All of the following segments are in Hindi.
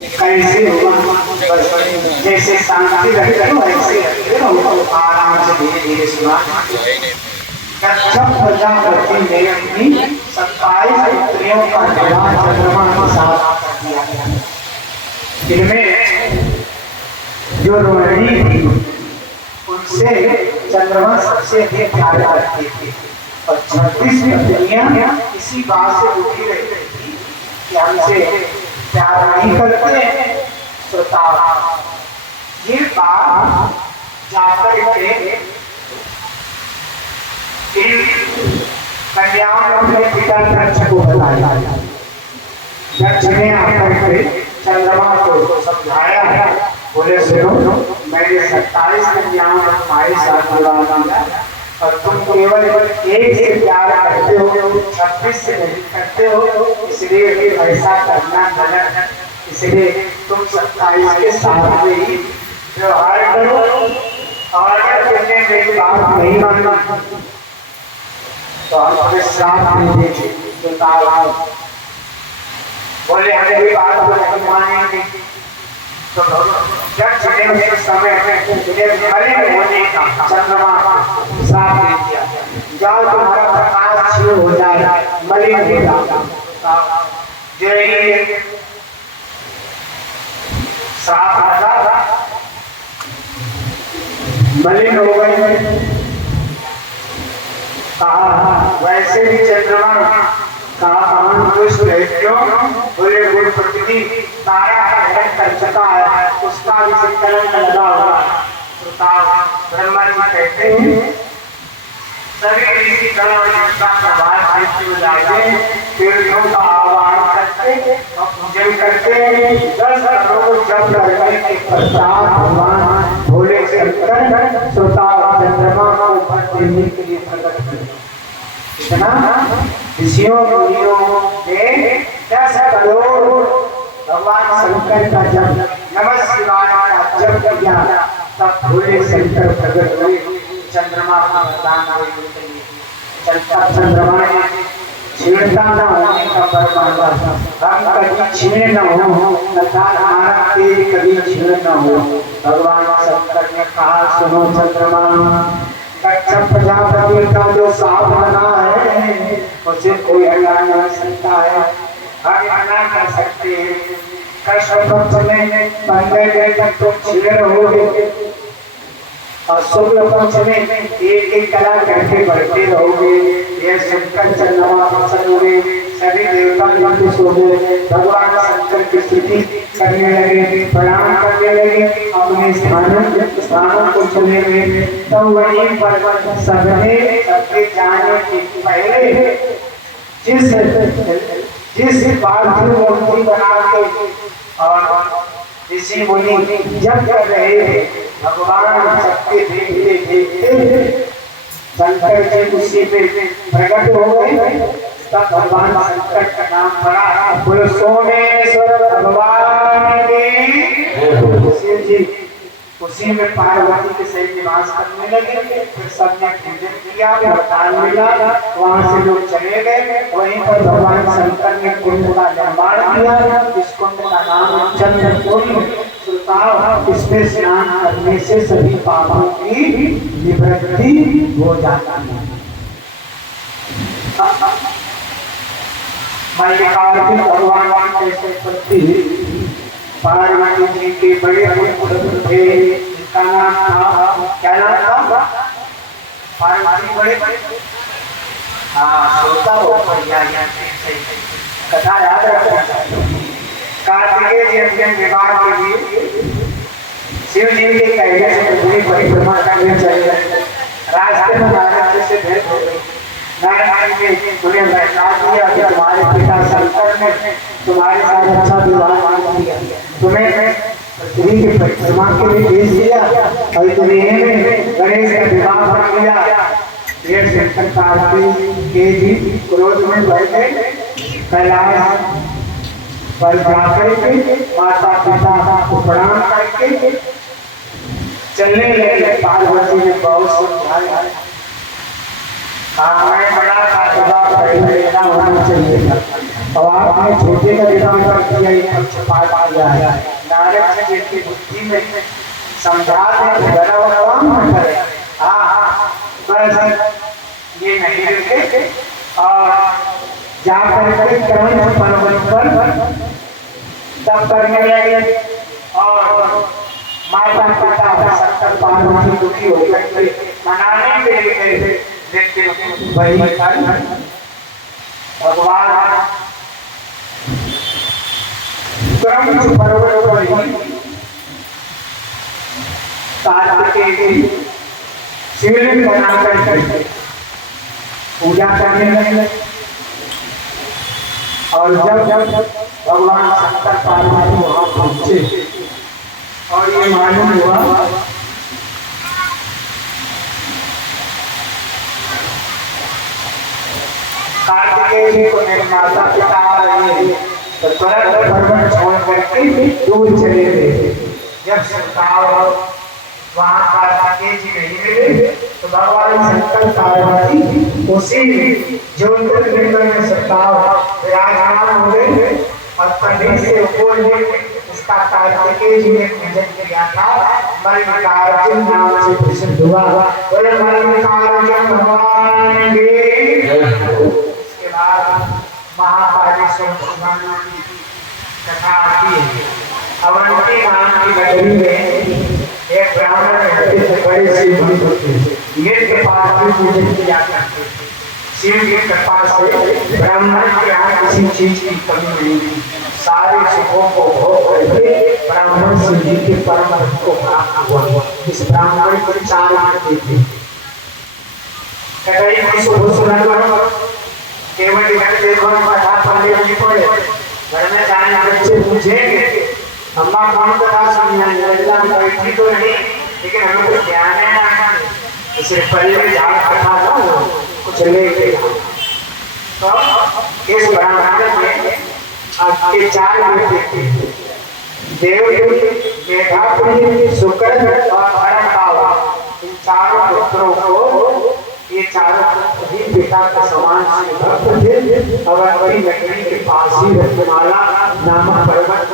कैसे होगा? जैसे शांति रहती हो ऐसे आराम से धीरे धीरे सुना। जब प्रजापति ने अपनी 27 पुत्रियों का विवाह चंद्रमा के साथ कर दिया गया। इनमें जो रोहिणी थी उनसे चंद्रमा सबसे अधिक प्यार करती थी और 26 पत्नियां इसी बात से दुखी रहती थी कि हमसे प्यार नहीं करते। श्रोता, ये बात जाकर के इन कन्याओं ने अपने पिता दक्ष को बताया। दक्ष ने आकर के चंद्रमा को समझाया है, बोले सुनो, मैंने 27 कन्याओं को तुम्हारे साथ विवाह किया और तुम केवल एक से प्यार करते हो, 26 से नहीं करते हो, इसलिए ऐसा करना गलत है। इसलिए तुम 27 के साथ में ही व्यवहार करो और अगर तुमने मेरी बात नहीं माना तो हम तुम्हें श्राप दे देंगे। बोले हमें भी बात को नहीं मानेंगे तो जब उस समय मलिन होने का चंद्रमा श्राप दे दिया, जाओ तुम्हारा प्रकाश शुरू हो जाए, मलिन हो जाएगा। श्राप लगा, मलिन हो गए। वैसे भी चंद्रमा का दुष्ट है, क्यों? बोले गुरुपति तारा का हरण कर चुका है, उसका भी कलंक लगा हुआ। ब्रह्मा जी कहते हैं सभी ऋषि गण और देवता प्रभाव सृष्टि में जाके तीर्थों का आह्वान करते और पूजन करते। 10 करोड़ जप करने के पश्चात भगवान भोले शंकर श्रोता चंद्रमा को वर देने के लिए प्रकट हुए। इतना ऋषियों मुनियों ने 10 करोड़ भगवान शंकर का जप, नमः शिवाय का जप किया, तब भोले शंकर प्रकट हुए। चंद्रमा का वरदान देने के लिए चंद्रमा ने छेड़ता न होने का वर मांगा, हम कभी छीने न हो, अर्थात हमारा तेज कभी छीने न हो। भगवान शंकर ने कहा, सुनो चंद्रमा, दक्ष प्रजापति का जो साप बना है उसे कोई हटा नहीं सकता है, हम मना कर सकते हैं। कृष्ण पक्ष में 15 तक तुम छीने रहोगे और शुक्ल पक्ष में एक कला करके बढ़ते रहोगे। यह सुनकर चंद्रमा प्रसन्न हुए, सभी देवता खुश हो गए, भगवान शंकर की स्तुति करने लगे, प्रणाम करने लगे, अपने स्थानों को चले गए। तब वहीं पर सबने सबके जाने के पहले जिस पार्थिव मूर्ति बना के और ऋषि मुनि जब कर रहे थे, भगवान सबके देखते देखते शंकर जी उसी पे प्रकट हो गए। तब भगवान शंकर का नाम पड़ा, बोलो सोमेश्वर भगवान शिव जी उसी में पार्वती के सही निवास करने लगे। फिर सबने पूजन किया, वरदान मिला, वहां से लोग चले गए। वहीं पर भगवान शंकर ने कुंड का निर्माण किया, इस कुंड का नाम चंद्रकुंड। इसमें स्नान करने से सभी पापों की निवृत्ति हो जाती है। भगवान कैसे पति पार्वती जी के बड़े पुत्र थे, जिनका नाम था, क्या नाम था? पार्वती बड़े श्रोता हो कथा याद रखना। कार्तिकेय जी अपने विवाह के लिए शिव जी के कहने से पूरी परिक्रमा करने चले गए। रास्ते में नारद जी से भेंट हो गई। नारद जी ने उन्हें बता दिया कि तुम्हारे पिता शंकर ने तुम्हारे साथ अच्छा विवाह किया, तुम्हें पृथ्वी की परिक्रमा के लिए भेज दिया और तुम्हें गणेश का विवाह कर दिया। ये शंकर कार्तिकेय जी क्रोध में बढ़ गए, कैलाश पर जाकर के माता पिता को प्रणाम करके चलने लगे। पार्वती ने बहुत समझाया, मैं बड़ा होना चाहिए था। और आपने छोटे का विधान कर दिया, ये पक्षपात किया है। नारद जी की बुद्धि में समझा दें बड़ा काम करे। हाँ बस ये नहीं रुके और जाकर के क्रंच पर्वत पर तब करने लगे और माता पिता शंकर पार्वती दुखी हो गए, मनाने के लिए गए लेकिन वही भगवान क्रंच पर्वत पर ही कार्तिकेय शिवलिंग बनाकर पूजा करने लगे। और जब भगवान शंकर पार्वती वहां पहुंचे और ये मालूम हुआ कार्तिकेय जी को मेरे माता पिता आ रहे हैं, तो तुरंत पर्वत छोड़ करके दूर चले गए। जब सरकार वहां कार्तिकेय जी नहीं मिले तो भगवान शंकर पार्वती उसी ज्योतिर्लिंग में सरकार विराजमान हो गए और तभी से बोले उसका कार्तिकेय जी ने पूजन किया था। मल्लिकार्जुन नाम से प्रसिद्ध हुआ। बोले मल्लिकार्जुन भगवान के। उसके बाद महाकालेश्वर भगवान की कथा आती है। अवंती नाम की नगरी में एक ब्राह्मण रहते थे, बड़े शिव भक्त थे। ये के पास भी पूजन किया करते थे। शिव की कृपा से ब्राह्मण के यहाँ किसी चीज की कमी नहीं थी। सारे सुखों को भोग करके ब्राह्मण शिव जी के परम भक्त को प्राप्त हुआ। इस ब्राह्मण को 4 आंखें थी। कहीं भी शुभ सुनन केवल देखो कथा पढ़ने नहीं पड़े, घर में जाने बच्चे पूछेंगे अम्मा कौन कथा सुनिए, बैठी तो नहीं लेकिन हमें कुछ ज्ञान है ना, इसलिए पहले जान कथा ना कुछ लेके। तो इस ब्राह्मण में आपके 4 बेटे थे, देवकी, मेधापुरी, शुक्र और भरतबाबा। इन चारों पुत्रों को ये चारों पुत्र ही पिता के समान भक्त थे। अवंती नगरी के पास ही रत्नमाला नामक पर्वत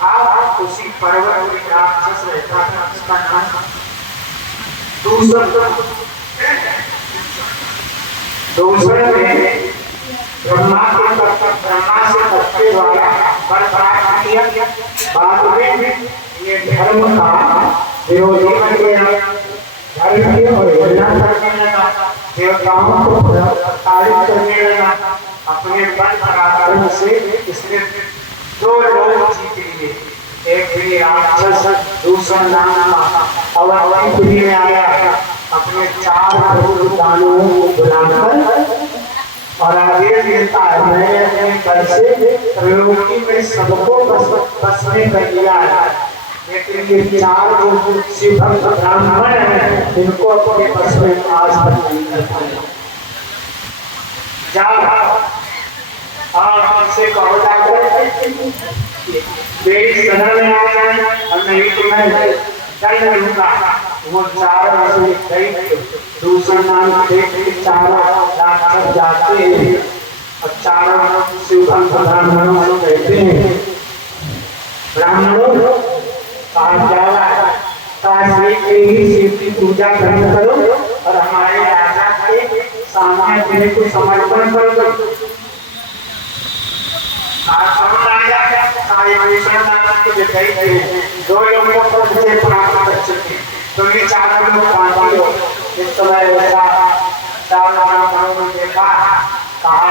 था। उसी पर्वत में राक्षस रहता था, उसका नाम दूसरे में ब्रह्मा से तत्व द्वारा वर प्राप्त किया। बाद में ये धर्म का विरोधी बन गया, धर्म की अवहेलना करने लगा, देवताओं को प्रताड़ित करने लगा। अपने बल पराक्रम से इसने 2 लोग जीत लिए। एक भी राक्षस, दूसरा नाम अवंतीपुरी में आया, अपने 4 दानवों को बुलाकर और आदेश देता है मैंने अपने घर से त्रैलोकी में सबको बस में कर लिया है, लेकिन ये 4 जो शिव भक्त ब्राह्मण हैं इनको अपने बस में आज तक नहीं कर पाया। जा और उनसे कहो जाकर मेरी शरण में आ जाए और नहीं तो मैं दंड लूंगा। वो 4 दूसरा नाम देख 4 राक्षस जाते हैं और 4 शिव भक्त ब्राह्मणों को कहते हैं ब्राह्मणों काशी के ही शिव की पूजा करो और हमारे राजा के सामने अपने को समर्पण करो। दो लोगों को मुझे प्राप्त कर चुके, तुम ये 4 लोग बांटी हो। इस समय ऐसा 4 ब्राह्मणों ने देखा, कहा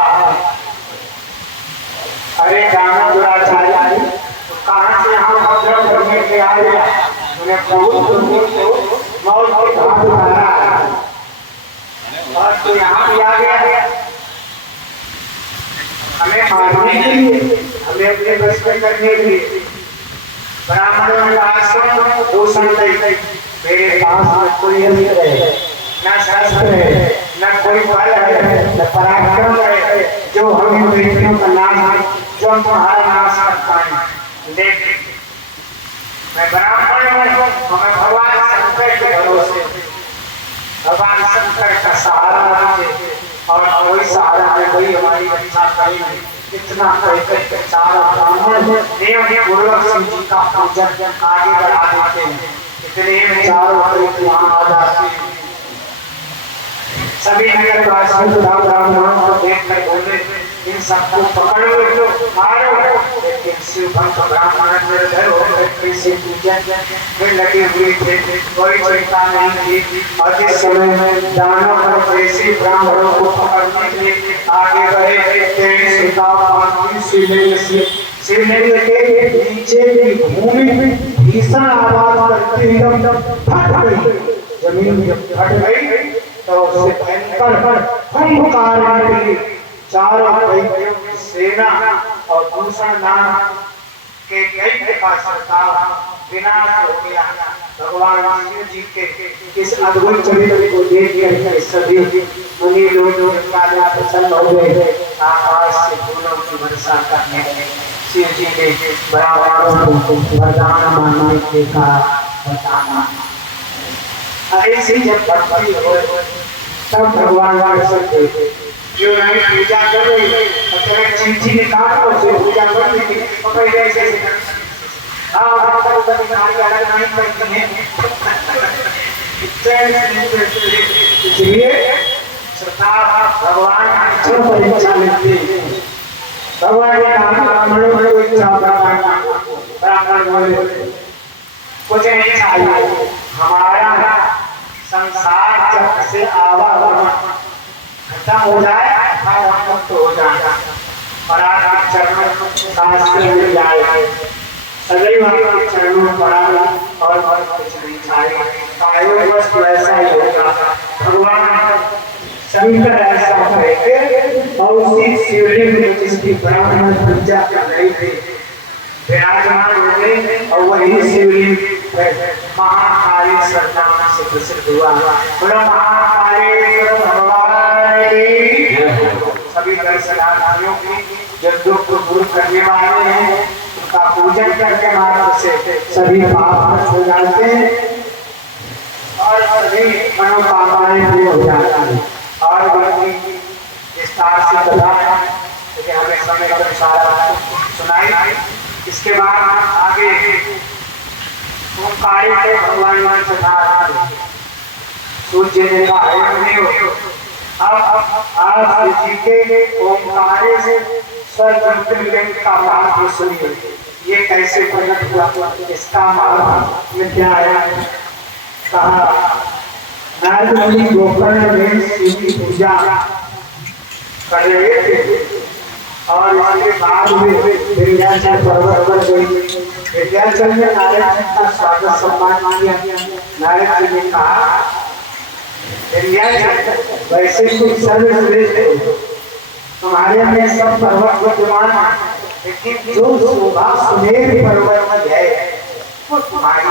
अरे ब्राह्मण दुराचारी कहाँ से हम उपद्रव करने के आए, उन्हें प्रभु तुमको मौत के घाट उतारा और तो यहाँ भी आ गया हमें मारने के लिए, हमें अपने बस में करने के लिए। ब्राह्मणों ने कहा दूषण नहीं, मेरे पास न कोई अस्त्र है, न शस्त्र है, न कोई बल है, न पराक्रम है जो हमें बेटियों का नाश, जो तुम्हारा नाश कर पाए। लेकिन मैं ब्राह्मण हूँ, हमें भगवान शंकर के भरोसे, भगवान शंकर का सहारा मुझे और कोई सहारा है, वही हमारी रक्षा करेंगे। इतना कहकर चारों ब्राह्मण नियम पूर्वक शिव जी का पूजन आगे बढ़ा देते हैं। इतने में चारों वहाँ आ जाते हैं। सभी नगरवासियों ब्राह्मणों को देखकर बोले इन सबको पकड़ लो मारो। लेकिन शिव भक्त ब्राह्मण निर्भय होकर शिव पूजन में लगे हुए थे, कोई चिंता नहीं थी। और जिस समय में दानव और देशी ब्राह्मणों को पकड़ने के लिए आगे बढ़े शिवलिंग के नीचे की भूमि भीषण आवाज करती एकदम फट गई। जमीन जब फट गई तो उसे भयंकर हुंकार निकली। चारों दैत्यों की सेना और दूषण नाम के दैत्य का सरकार विनाश हो गया। भगवान शिव जी के इस अद्भुत चरित्र को देखकर सभी मुनि लोग प्रसन्न हो गए। आकाश से फूलों की वर्षा करने लगे। शिव जी ने ब्राह्मणों को वरदान मांगने के कहा। ऐसी जब भक्ति हो तब भगवान जो नहीं पूजा कर रही अचानक चिंची ने काट को से पूजा कर ली पकड़ गए से इसलिए भगवान अच्छा परीक्षा लेते हैं। भगवान ब्राह्मण बोले कुछ नहीं चाहिए, हमारा संसार चक्र से आवागमन खत्म हो जाए मुक्त हो जाएगा और आपके चरणों शास्त्र मिल जाए। सदैव आपके चरणों में पड़ा और कुछ नहीं चाहिए। बस वैसा ही होगा। भगवान शंकर ऐसा कहते और उसी शिवलिंग में जिसकी ब्राह्मण पूजा कर रही थी विराजमान हो गए और वही शिवलिंग महाकालेश्वर नाम से प्रसिद्ध हुआ। बोलो महाकालेश्वर भगवान सभी दर्शनार्थियों की जो दुख को दूर करने वाले हैं उनका पूजन करके मात्र से सभी पाप नष्ट हो जाते हैं और सभी मनोकामनाएं पूरी हो जाती हैं। और बड़ी विस्तार से कथा क्योंकि हमें समय का अनुसार सुनाई। इसके बाद आगे ओंकार के भगवान चढ़ा सूर्य ने कहा अब जी के ओंकार से स्वर्ग का महात्म सुनिए। ये कैसे प्रकट हुआ, इसका महात्म क्या है। कहा नारद मुनि गोकर्ण में शिव की पूजा कर रहे थे और इसके बाद में विंध्याचल पर्वत पर गई। विंध्याचल में नारद जी का स्वागत सम्मान किया। नारद जी ने कहा विंध्याचल वैसे तुम सर्वश्रेष्ठ हो, तुम्हारे में सब पर्वत विद्यमान, लेकिन जो शोभा सुमेर पर्वत में है वो तुम्हारी,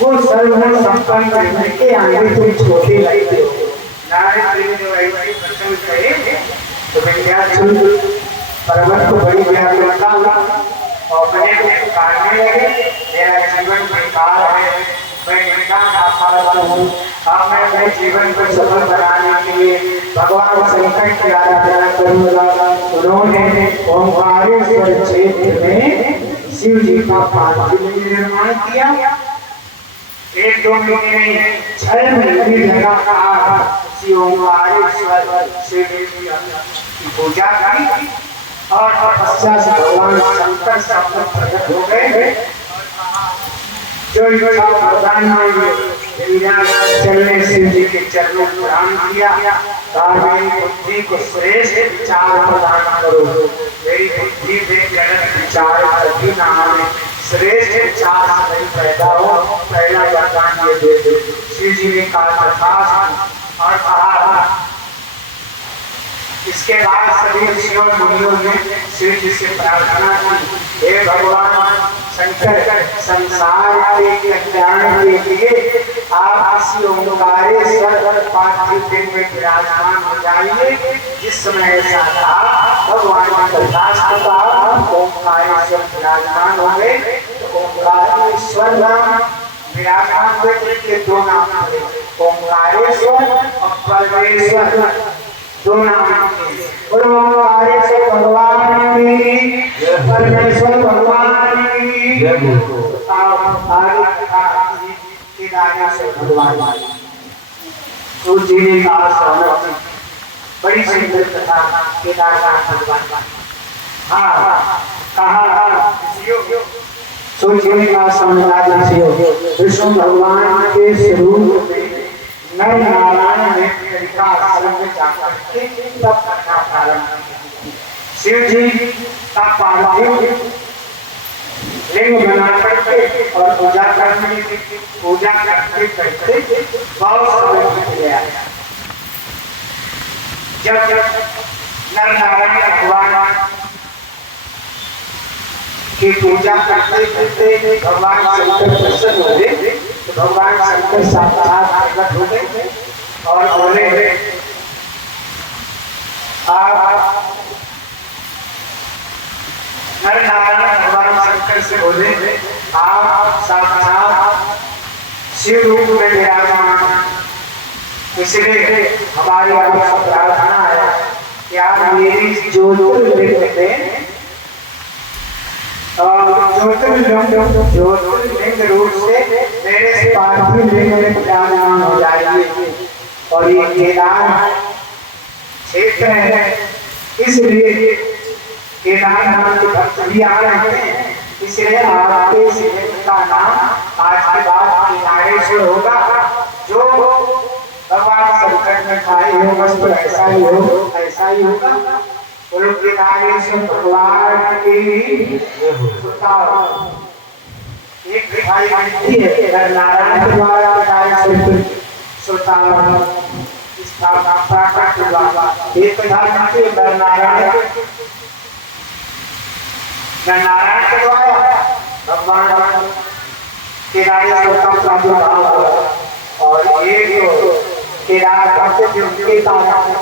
वो सर्वगुण संपन्न करने के आगे तुम छोटे लगते हो। नारद जी ने ऐसे प्रसंग कहे तो विंध्याचल पर्वत को बड़ी व्याकुलता और अपने को पुकारने लगे। मेरा जीवन बेकार है, मैं निंदा का फल हूँ। अब मैं अपने जीवन को सफल बनाने के लिए भगवान शंकर की आराधना करूँगा। उन्होंने ओंकारेश्वर क्षेत्र में शिव जी का पार्थिव निर्माण किया। 1-2 महीने नहीं 6 महीने लगा ओंकारेश्वर शिव की पूजा की और तपस्या से भगवान शंकर सब प्रकट हो गए। जो वरदान चलने शिव जी के चरणों में प्रणाम किया। मेरी बुद्धि को श्रेष्ठ विचार प्रदान करो, मेरी बुद्धि में गलत विचार कभी ना आने, श्रेष्ठ विचार नहीं पैदा हो, पहला वरदान ये दे दो। शिव जी ने कहा और कहा। इसके बाद सभी ऋषियों मुनियों ने शिव जी से प्रार्थना की, हे भगवान शंकर, संसार के कल्याण के लिए आप इसी ओंकारेश्वर पार्थिव पिंड में विराजमान हो जाइए। जिस समय ऐसा था भगवान का ओंकारेश्वर विराजमान हो गए। तो ओंकारेश्वर नाम विराजमान हुए के 2 नाम थे, ओंकारेश्वर और परमेश्वर। दो नाम बोलो आर्य भगवान की परमेश्वर भगवान की आगे केदारेश्वर भगवान तो जीने का सोना बड़ी सुंदर कथा केदारनाथ भगवान हाँ कहा सोचने का समझ विष्णु भगवान के स्वरूप में नर नारायण ने तरीका आश्रम में जाकर के तब करना प्रारंभ किया। शिव जी का पार्थिव लिंग बना करके और पूजा करने की पूजा करते करते बहुत समय बीत गया। जब नर नारायण भगवान की पूजा करते करते भगवान शंकर प्रसन्न हुए तो भगवान शंकर साक्षात प्रकट हो गए और बोले आप नर नारायण भगवान शंकर से बोले आप साक्षात शिव रूप में विराजमान इसलिए हमारी आपसे प्रार्थना है कि आप मेरी ज्योतिर्लिंग में ज्योतिर्लिंग रूप से मेरे पार्थिव लिंग में विराजमान हो जाइए और ये केदार क्षेत्र है इसलिए केदारनाथ के भक्त भी आ रहे हैं इसलिए आपके शिवलिंग का नाम आज के बाद केदारेश्वर होगा जो भगवान शंकर में खाए हो बस ऐसा ही होगा बोलो केदारेश्वर भगवान की एक दिखाई बनती है नारायण के द्वारा केदारेश्वर सुल्तान स्थापना एक प्रधानमंत्री नारायण के द्वारा भगवान केदारेश्वर का प्रादुर्भाव हुआ और एक केदार भक्त उनके कारण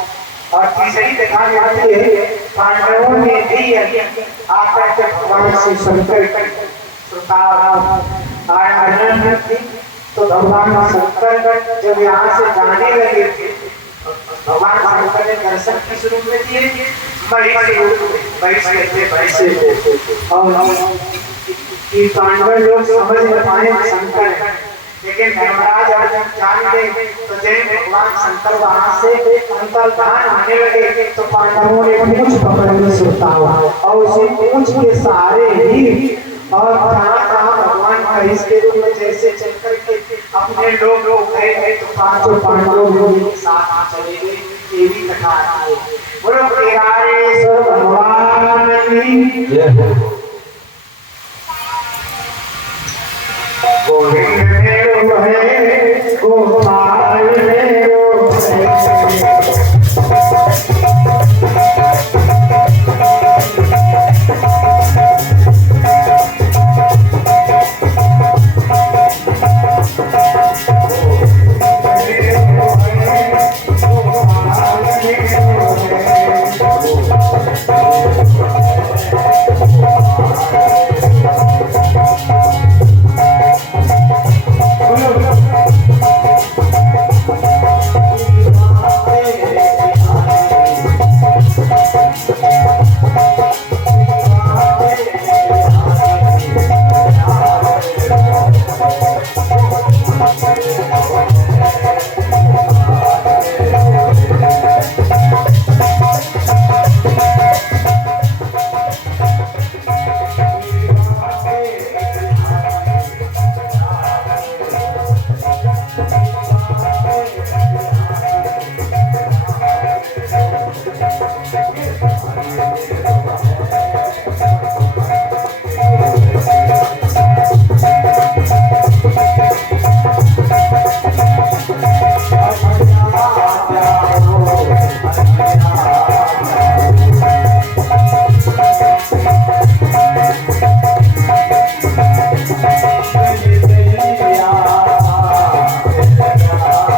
और तीसरी दिखा जाती है पांडवों ने भी आकर के भगवान से शंकर आराधना की तो भगवान शंकर जब यहाँ से जाने लगे थे भगवान शंकर ने दर्शन किस रूप में दिए और पांडव लोग समझ नहीं पाए शंकर है लेकिन धर्मराज जब जान गए तो जब भगवान शंकर वहां से अंतर्धान आने लगे तो पांडवों ने पूंछ पकड़ के सुनता हुआ और उसे पूंछ के सहारे ही और कहाँ भगवान का इसके रूप में जैसे चल करके अपने लोग गए तो पांचों पांडवों लोग एक साथ चले गए ये भी कथा है बोलो केदारेश्वर भगवान की गोविंद गोपाल